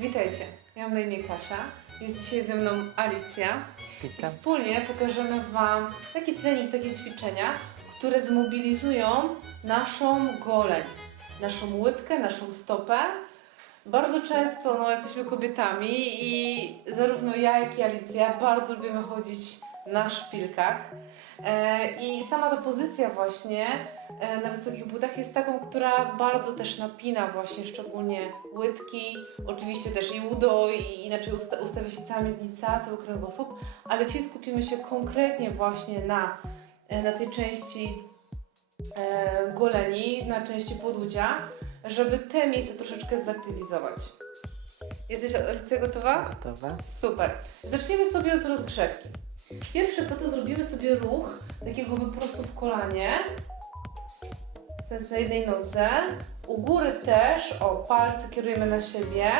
Witajcie, ja mam na imię Kasia, jest dzisiaj ze mną Alicja i Witam. wspólnie pokażemy Wam taki trening, takie ćwiczenia, które zmobilizują naszą goleń, naszą łydkę, naszą stopę. Bardzo często no, jesteśmy kobietami i zarówno ja, jak i Alicja bardzo lubimy chodzić na szpilkach. E, I sama ta pozycja właśnie e, na wysokich butach jest taką, która bardzo też napina właśnie szczególnie łydki, oczywiście też i udo i inaczej usta ustawia się cała miednica, cały kręgosłup, ale dzisiaj skupimy się konkretnie właśnie na, e, na tej części e, goleni, na części podudzia, żeby te miejsca troszeczkę zaktywizować. Jesteś Alicja gotowa? Gotowa? Super. Zaczniemy sobie od rozgrzewki. Pierwsze co to zrobimy sobie ruch takiego wyprostu w kolanie. To jest na jednej nodze. U góry też, o, palce kierujemy na siebie.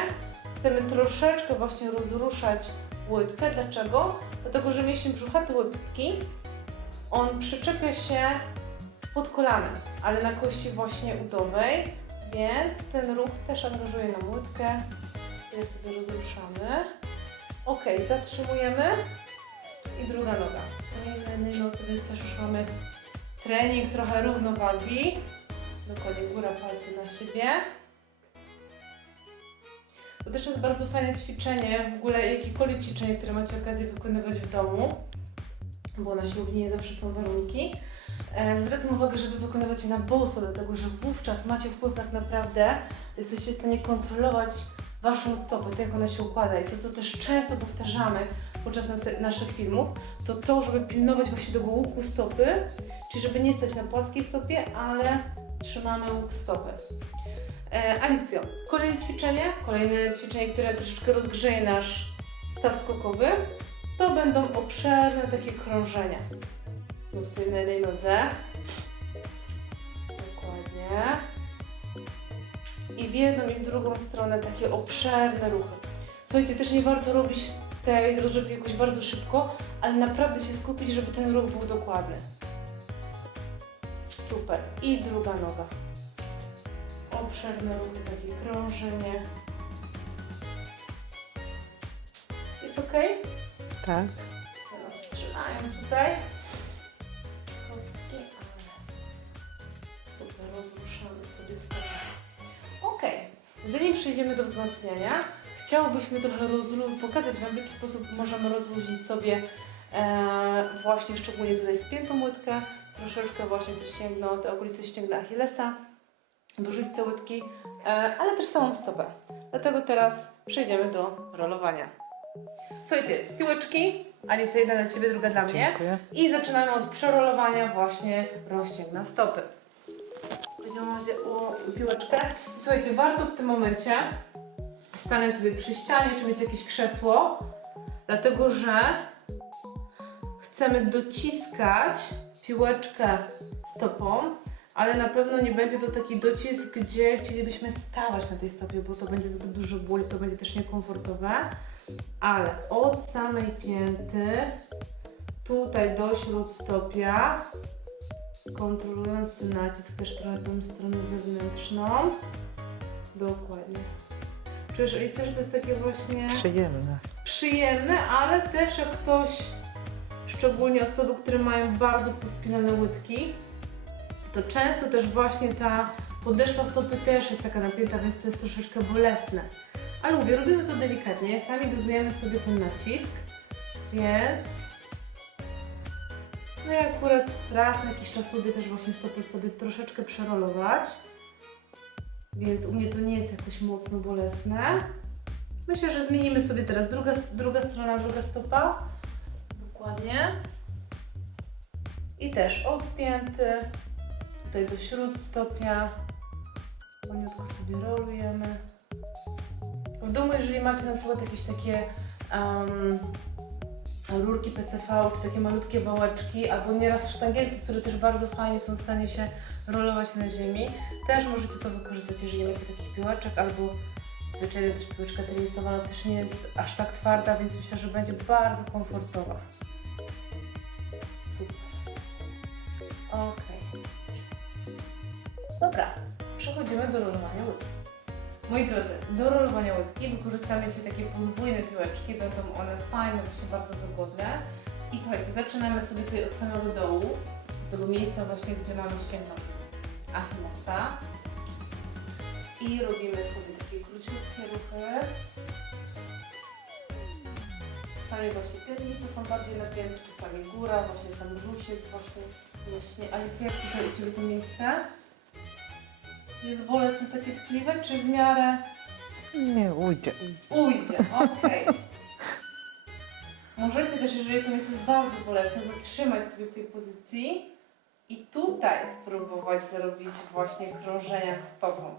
Chcemy troszeczkę właśnie rozruszać łydkę. Dlaczego? Dlatego, że mięsień brzucha, łydki, on przyczepia się pod kolanem, ale na kości właśnie udowej, więc ten ruch też angażuje nam łydkę. Tutaj sobie rozruszamy. Ok, zatrzymujemy i druga noga. No i na jednej nodze, też już mamy trening trochę równowagi. Dokładnie góra palce na siebie. To też jest bardzo fajne ćwiczenie, w ogóle jakiekolwiek ćwiczenie, które macie okazję wykonywać w domu, bo na siłowni nie zawsze są warunki. E, Zwracam uwagę, żeby wykonywać je na boso, dlatego że wówczas macie wpływ tak naprawdę, jesteście w stanie kontrolować Waszą stopę, to jak ona się układa i to, co też często powtarzamy podczas nas- naszych filmów, to to, żeby pilnować właśnie tego łuku stopy, czyli żeby nie stać na płaskiej stopie, ale trzymamy łuk stopy. E, Alicjo, kolejne ćwiczenie, kolejne ćwiczenie, które troszeczkę rozgrzeje nasz staw skokowy, to będą obszerne takie krążenia. Znów tutaj na jednej nodze. Dokładnie. I w jedną i w drugą stronę takie obszerne ruchy. Słuchajcie, też nie warto robić tej rozgrzewki jakoś bardzo szybko, ale naprawdę się skupić, żeby ten ruch był dokładny. Super. I druga noga. Obszerne ruchy, takie krążenie. Jest ok? Tak. Teraz tutaj. Zanim przejdziemy do wzmacniania, chciałobyśmy trochę rozlu- pokazać Wam, w jaki sposób możemy rozluźnić sobie e, właśnie szczególnie tutaj spiętą łydkę, troszeczkę właśnie ścięgno, te okolice ścięgna Achillesa, brzuszce łydki, e, ale też samą stopę. Dlatego teraz przejdziemy do rolowania. Słuchajcie, piłeczki, Alicja, jedna dla Ciebie, druga dla mnie. Dziękuję. I zaczynamy od przerolowania właśnie rozcięgna stopy. Weźmiemy razie u piłeczkę. Słuchajcie, warto w tym momencie stanąć sobie przy ścianie, czy mieć jakieś krzesło, dlatego że chcemy dociskać piłeczkę stopą, ale na pewno nie będzie to taki docisk, gdzie chcielibyśmy stawać na tej stopie, bo to będzie zbyt dużo ból, to będzie też niekomfortowe. Ale od samej pięty tutaj do śródstopia, kontrolując ten nacisk też trochę tą stronę zewnętrzną. Dokładnie. Przecież Alicja, że to jest takie właśnie Przyjemne. przyjemne, ale też jak ktoś, szczególnie osoby, które mają bardzo pospinane łydki, to często też właśnie ta podeszwa stopy też jest taka napięta, więc to jest troszeczkę bolesne. Ale mówię, robimy to delikatnie, sami dozujemy sobie ten nacisk, więc no ja akurat raz na jakiś czas lubię też właśnie stopy sobie troszeczkę przerolować, więc u mnie to nie jest jakoś mocno bolesne. Myślę, że zmienimy sobie teraz druga, druga strona, druga stopa. Dokładnie. I też odpięty. Tutaj do śródstopia. Poniutko sobie rolujemy. W domu, jeżeli macie na przykład jakieś takie um, rurki PCV, czy takie malutkie wałeczki, albo nieraz sztangielki, które też bardzo fajnie są w stanie się rolować na ziemi, też możecie to wykorzystać, jeżeli macie takich piłeczek, albo zwyczajnie też piłeczka tenisowa, ona też nie jest aż tak twarda, więc myślę, że będzie bardzo komfortowa. Super. Ok. Dobra, przechodzimy do rolowania łydki. Moi drodzy, do rolowania łydki wykorzystamy dzisiaj takie podwójne piłeczki, będą one fajne, właśnie bardzo wygodne. I słuchajcie, zaczynamy sobie tutaj od samego dołu, tego miejsca właśnie, gdzie mamy świętą Achillesa. I robimy sobie takie króciutkie ruchy. Czasami właśnie miejsca są bardziej napięte, czasami góra, właśnie sam brzuch jest właśnie, właśnie. Alicja, jak tutaj u Ciebie to miejsce? Jest bolesne, takie tkliwe, czy w miarę Nie, ujdzie. ujdzie? Okej. Możecie też, jeżeli to miejsce jest bardzo bolesne, zatrzymać sobie w tej pozycji i tutaj spróbować zrobić właśnie krążenia stopą.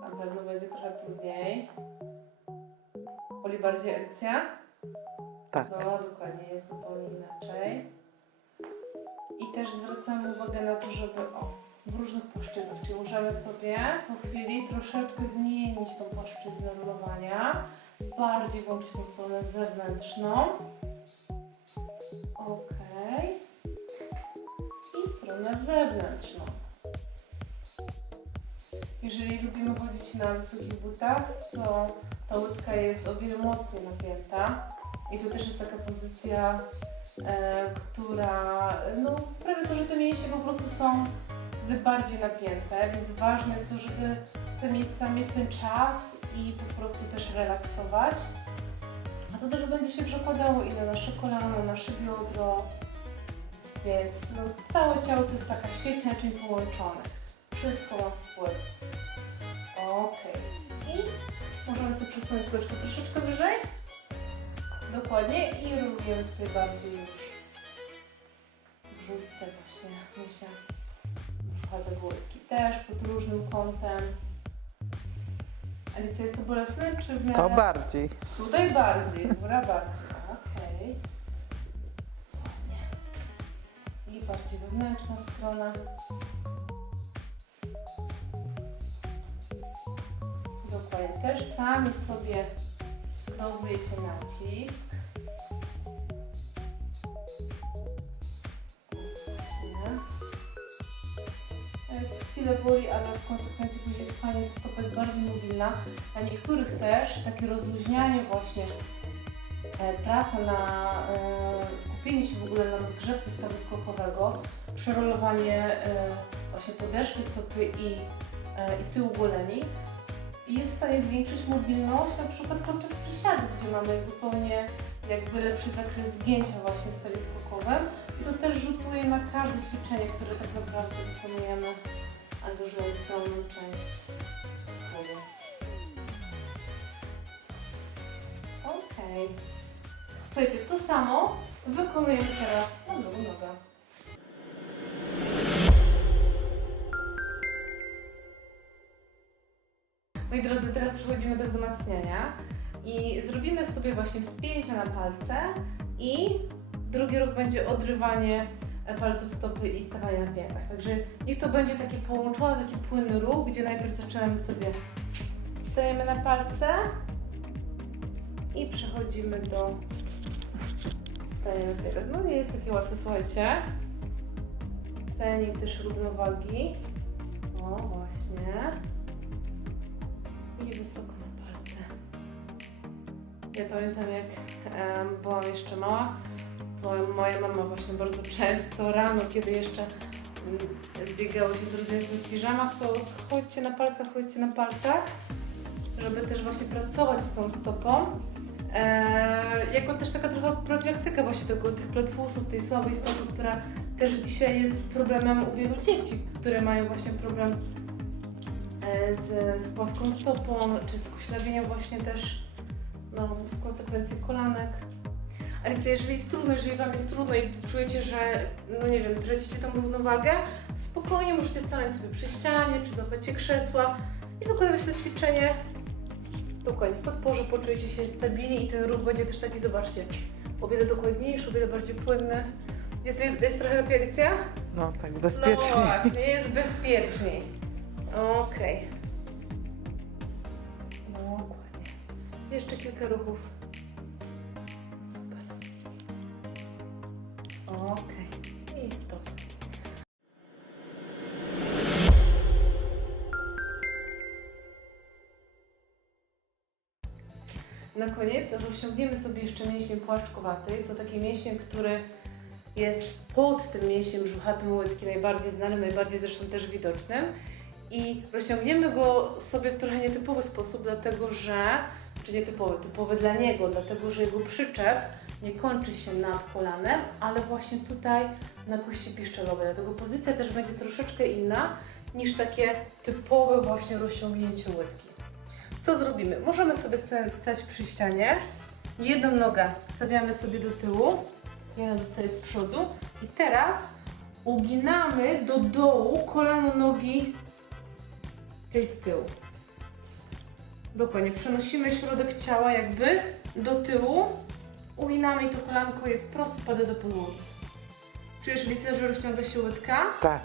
Na pewno będzie trochę trudniej. Boli bardziej Alicja? Tak. No, dokładnie, jest zupełnie inaczej. I też zwracamy uwagę na to, żeby o, w różnych płaszczyznach, czyli możemy sobie po chwili troszeczkę zmienić tą płaszczyznę rolowania, bardziej włączyć tą stronę zewnętrzną. Ok. I stronę wewnętrzną. Jeżeli lubimy chodzić na wysokich butach, to ta łydka jest o wiele mocniej napięta. I to też jest taka pozycja, e, która no, sprawia to, że te mięśnie po prostu są bardziej napięte, więc ważne jest to, żeby te miejsca mieć ten czas i po prostu też relaksować. A to też będzie się przekładało i na nasze kolano, nasze biodro, więc no, całe ciało to jest taka sieć naczyń połączonych. Wszystko ma wpływ. Okej. I możemy sobie przesunąć kółeczko troszeczkę wyżej. Dokładnie i robimy tutaj bardziej już brzuszce właśnie myślę brzucha do też pod różnym kątem. Alicja, jest to bolesne czy w miarę? To bardziej. Tutaj bardziej, góra bardziej. Okej. Ładnie. I bardziej wewnętrzna strona. Dokładnie. Też sami sobie dozujecie nacisk. Właśnie. Chwilę boli, ale w konsekwencji później jest fajnie, stopa jest bardziej mobilna. Dla niektórych też takie rozluźnianie właśnie, e, praca na e, skupienie się w ogóle na rozgrzewce stawu skokowego, przerolowanie e, właśnie podeszwy stopy i, e, i tyłu goleni jest w stanie zwiększyć mobilność na przykład podczas przysiadu, gdzie mamy zupełnie jakby lepszy zakres zgięcia właśnie w stawie skokowym to też rzutuje na każde ćwiczenie, które tak naprawdę wykonujemy angażując pełną część głowy. Okej. Słuchajcie, to samo wykonujemy teraz na drugą nogę. Moi drodzy, teraz przechodzimy do wzmacniania i zrobimy sobie właśnie wspięcia na palce i drugi ruch będzie odrywanie palców stopy i stawanie na piętach. Także niech to będzie taki połączony, taki płynny ruch, gdzie najpierw zaczynamy sobie stajemy na palce i przechodzimy do stajenia na piętach. No nie jest takie łatwe, słuchajcie. Trening też równowagi. O, właśnie. I wysoko na palce. Ja pamiętam jak em, byłam jeszcze mała, moja mama właśnie bardzo często rano, kiedy jeszcze mm, biegało się z rodzeństwem w piżamach, to chodźcie na palcach, chodźcie na palcach, żeby też właśnie pracować z tą stopą. Eee, jako też taka trochę profilaktyka właśnie tego, tych platfusów, tej słabej stopy, która też dzisiaj jest problemem u wielu dzieci, które mają właśnie problem e, z, z płaską stopą, czy z kuślawieniem właśnie też no, w konsekwencji kolanek. Alicja, jeżeli jest trudno, jeżeli Wam jest trudno i czujecie, że, no nie wiem, tracicie tą równowagę, spokojnie możecie stanąć sobie przy ścianie, czy złapać się krzesła i wykonywać to ćwiczenie. Dokładnie, w podporze poczujecie się stabilnie i ten ruch będzie też taki, zobaczcie, o wiele dokładniejszy, o wiele bardziej płynny. Jest, jest trochę lepiej, Alicja? No tak, No bezpiecznie. właśnie, jest bezpieczniej. Okej. No, Dokładnie. Jeszcze kilka ruchów. Okej. I stop. Na koniec rozciągniemy sobie jeszcze mięsień płaszczkowaty. Jest to taki mięsień, który jest pod tym mięśniem brzuchatym łydki, najbardziej znanym, najbardziej zresztą też widocznym. I rozciągniemy go sobie w trochę nietypowy sposób, dlatego że, czy nietypowy, typowy dla niego, dlatego że jego przyczep nie kończy się nad kolanem, ale właśnie tutaj na kości piszczelowej. Dlatego pozycja też będzie troszeczkę inna niż takie typowe właśnie rozciągnięcie łydki. Co zrobimy? Możemy sobie sta- stać przy ścianie. Jedną nogę stawiamy sobie do tyłu, jedna zostaje z przodu i teraz uginamy do dołu kolano nogi tej z tyłu. Dokładnie, przenosimy środek ciała jakby do tyłu, uginamy i to kolanko jest prosto, pada do podłogi. Czujesz, Licja, że rozciąga się łydka? Tak.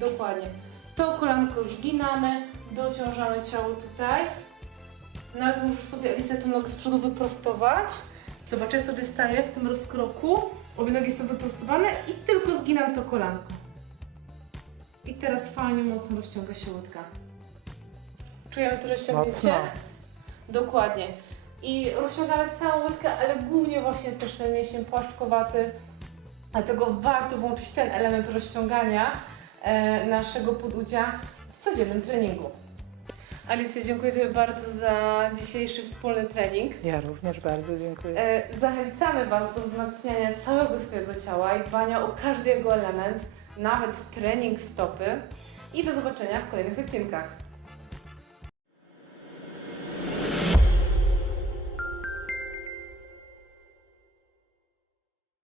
Dokładnie. To kolanko zginamy, dociążamy ciało tutaj. Nawet możesz sobie Alicja tą nogę z przodu wyprostować. Zobacz, ja sobie staję w tym rozkroku. Obie nogi są wyprostowane i tylko zginam to kolanko. I teraz fajnie mocno rozciąga się łydka. Czujemy to rozciągnięcie? Mocno. Dokładnie. I rozciągamy całą łydkę, ale głównie właśnie też ten mięsień płaszczkowaty. Dlatego warto włączyć ten element rozciągania e, naszego podudzia w codziennym treningu. Alicja, dziękuję Tobie bardzo za dzisiejszy wspólny trening. Ja również bardzo dziękuję. E, zachęcamy Was do wzmacniania całego swojego ciała i dbania o każdy jego element, nawet trening stopy. I do zobaczenia w kolejnych odcinkach.